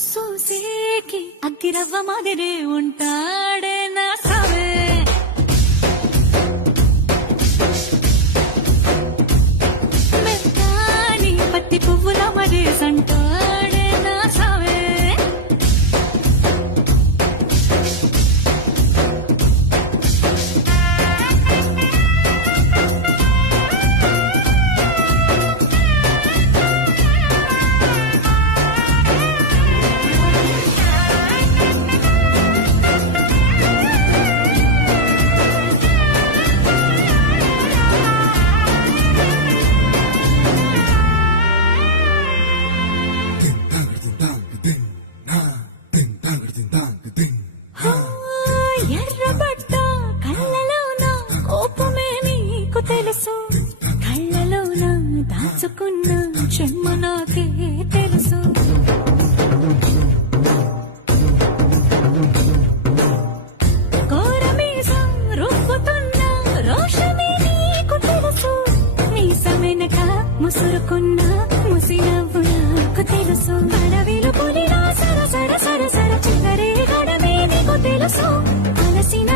సూసేకి అగ్గిరవ్వ మాదిరే ఉంటాడే నా సావే మెత్తాని పత్తి పువ్వుల మరేసంటాడే నా సావే ఎర్రబడ్డ కళ్ళలోన కోపమే నీకు తెలుసు కళ్ళలోన దాచుకున్న చెమ్మ నాకే తెలుసు కోరమీసం రుబ్బుతున్న రోషమే నీకు తెలుసు మీసమెనక ముసురుకున్న ముసినవ్వు నాకు తెలుసు అడవిలో పులిలా సర సర సర సర చివరే గడమే నీకు తెలుసు అలసిన